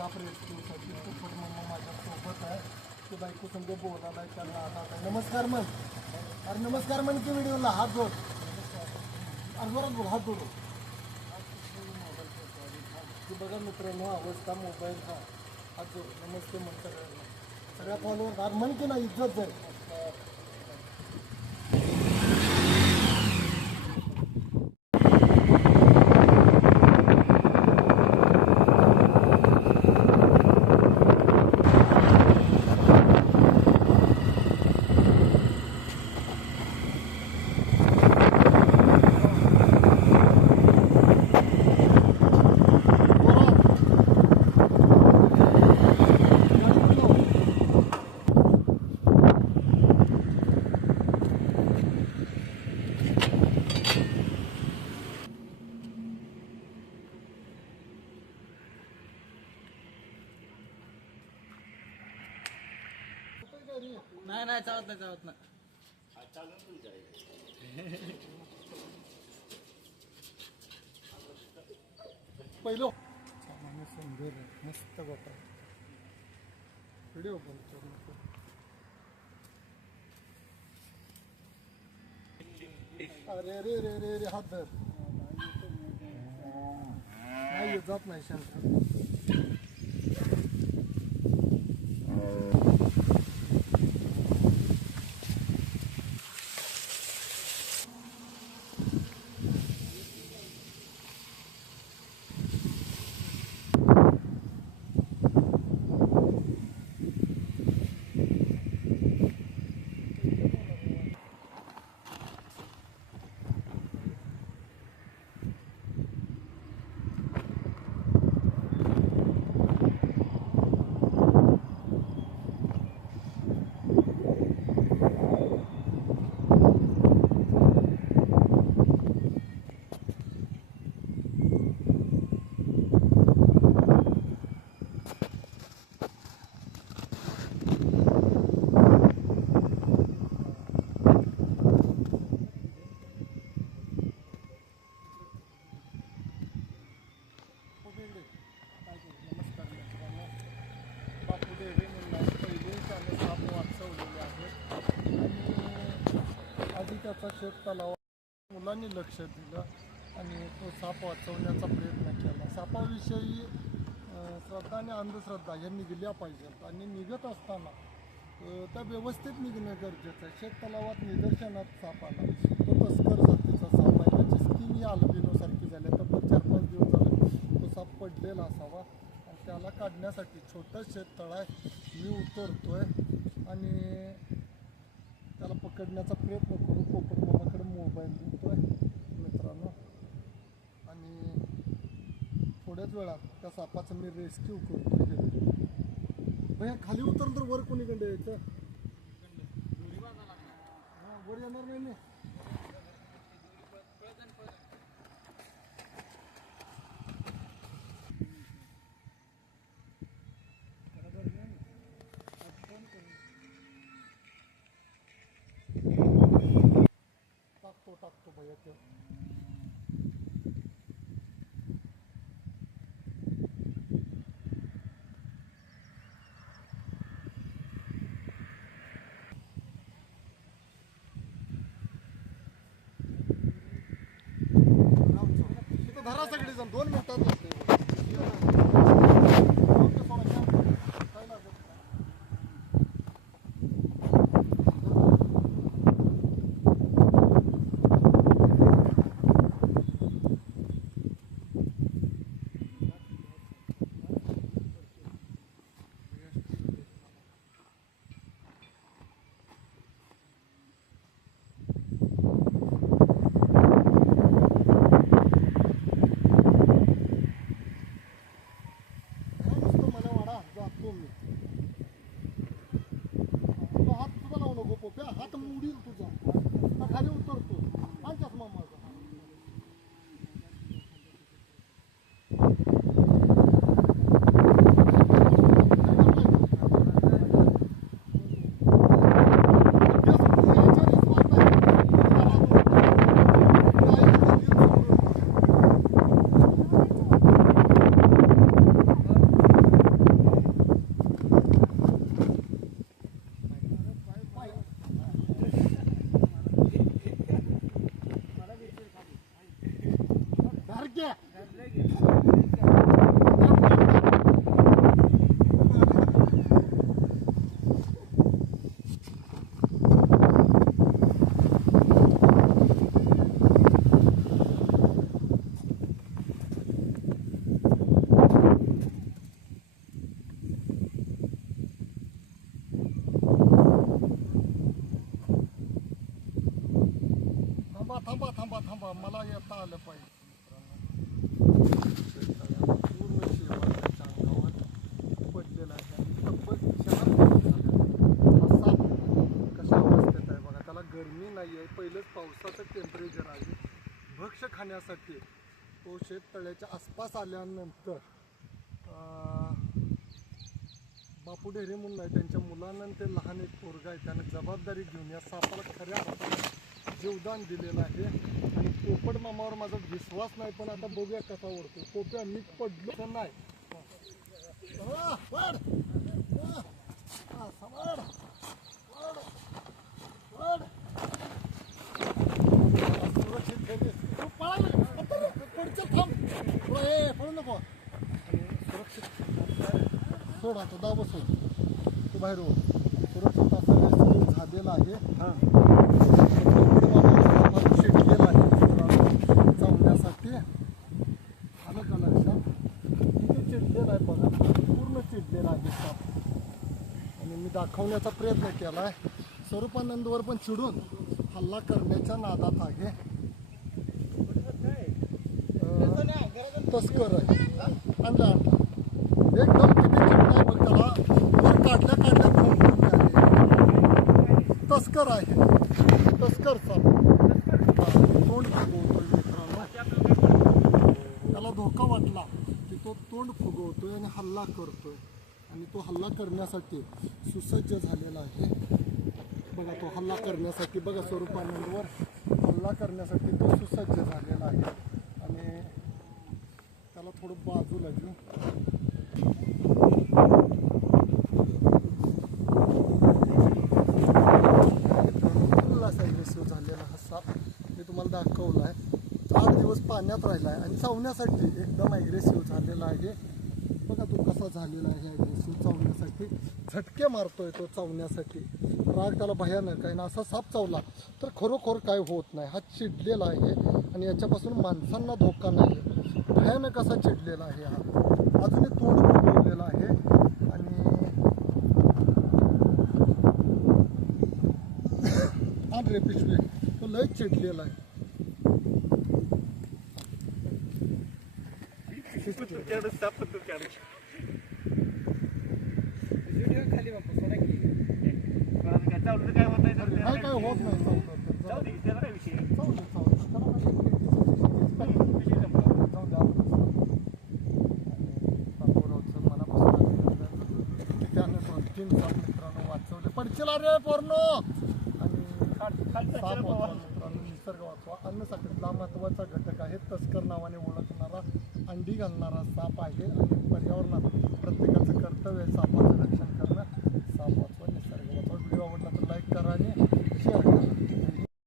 साप रेस्क्यूसाठी पोपट मम्मा माझ्यासोबत आहे ते बायको समजा बोलायला त्यांना आता आहे नमस्कार म्हण अरे नमस्कार म्हण की व्हिडिओला हात जोड अरे जोरात बोल हात जोडू की बघा मित्रांनो अवस्था मोबाईलचा हात जोड नमस्ते म्हण सगळ्यांना सगळ्या फॉलोअर हात म्हण की ना इज्जत जाईल नाही नाही चालत नाही चालत नाही. पहिलं. सामान्य सुंदर आहे, मस्त बाबा व्हिडिओ बोलतो अरे रे रे रे रे हात धर. नाही येत, जात नाही शांत पकडले. काय करू? नमस्कार मित्रांनो. बापू देवे म्हणून आहे. पहिलेच आम्ही साप वाचवलेले आहेत आणि आधी त्याचा शेत तलावा मुलांनी लक्ष दिलं आणि तो साप वाचवण्याचा प्रयत्न केला. सापाविषयी श्रद्धा आणि अंधश्रद्धा ह्या निघल्या पाहिजेत आणि निघत असताना त्या व्यवस्थित निघणं गरजेचं आहे. शेत तलावात निदर्शनात साप आला. तो तस्कर जातीचा साप आहे. त्याची स्किन ही अल्बिनोसारखी झाली तर चार पाच दिवस झाले तो साप पडलेला असावा आणि त्याला काढण्यासाठी छोटं शेततळा आहे मी आहे आणि त्याला पकडण्याचा प्रयत्न करू. पोपट मामाकडे मोबाईल देतोय मित्रांनो. आणि थोड्याच वेळात त्या सापाचं मी रेस्क्यू करतोय भैया खाली उतरलं तर वर कोणीकडे यायचं? हा, वर येणार नाही मी टाकतो धरा जण दोन मिनिटात अवस्थेत आहे बघा त्याला गरमी नाही आहे पहिलंच पावसाचं टेम्परेचर आहे भक्ष खाण्यासाठी तो शेततळ्याच्या आसपास आल्यानंतर बापू ढेरे म्हणून आहे त्यांच्या मुलांना ते लहान एक पोरगा आहे त्यानं जबाबदारी घेऊन या सापाला खऱ्या जीवदान दिलेलं आहे आणि पोपट मामावर माझा विश्वास नाही पण आता बघूया कसा ओढतो पोप्या मी पडलो तर नाही सुरक्षित पुढचं थांब. सुरक्षित सोड आता दाब सोड तू बाहेर सुरक्षित असा झालेला आहे शिडलेला आहे चावण्यासाठी आलं का लक्षात किती चिडलेला आहे बघा पूर्ण चिडलेला आहे साप आणि मी दाखवण्याचा प्रयत्न केला आहे स्वरूपानंदवर पण चिडून हल्ला करण्याच्या नादात आहे. तस्कर आहे. आणला आणला एकदम किती चिडला त्याला. वर काढल्या काढल्या तस्कर आहे. तस्कर तोंड फुगवतोय मित्रांनो. त्याला धोका वाटला की तो तोंड फुगवतोय आणि हल्ला करतोय. आणि तो हल्ला करण्यासाठी सुसज्ज झालेला आहे. बघा तो हल्ला करण्यासाठी बघा स्वरूपानंदवर हल्ला करण्यासाठी तो सुसज्ज झालेला आहे. आणि त्याला थोडं बाजूला घेऊ फुल असा aggressive झालेला हा साप मी तुम्हाला दाखवला आहे चार दिवस पाण्यात राहिला आहे आणि चावण्यासाठी एकदम ॲग्रेसिव्ह झालेला आहे बघा तो कसा झालेला आहे ॲग्रेसिव्ह चावण्यासाठी. झटके मारतोय तो चावण्यासाठी. राग त्याला भयानक आहे ना असा साप चावला तर खरोखर काय होत नाही. हा चिडलेला आहे आणि याच्यापासून माणसांना धोका नाही. आहे भयानक असा चिडलेला आहे हा. अजूनही तोंड फुगवलेला आहे आणि आण रे पिशवी. तो लय चिडलेला आहे. तुमच्याकडे साप पण तुमच्याकडे व्हिडिओ खाली वापस सोडा की कोणाला काय चावलं तर काय होत नाही तर काय काय होत नाही चावलं जाऊ दे त्याला काय विषय चावलं, त्याला विषय संपला. जाऊ द्या आणि बापूरावचं मनापासून अभिनंदन. त्यानं दोन तीन साप मित्रांनो वाचवले पोरनो आणि खाल- खालचा साप वाचवा मित्रांनो निसर्ग वाचवा अन्न साखळीतला महत्त्वाचा घटक आहे तस्कर नावाने ओळखणारा अंडी घालणारा साप आहे आणि पर्यावरणात प्रत्येकाचं कर्तव्य आहे सापाचं रक्षण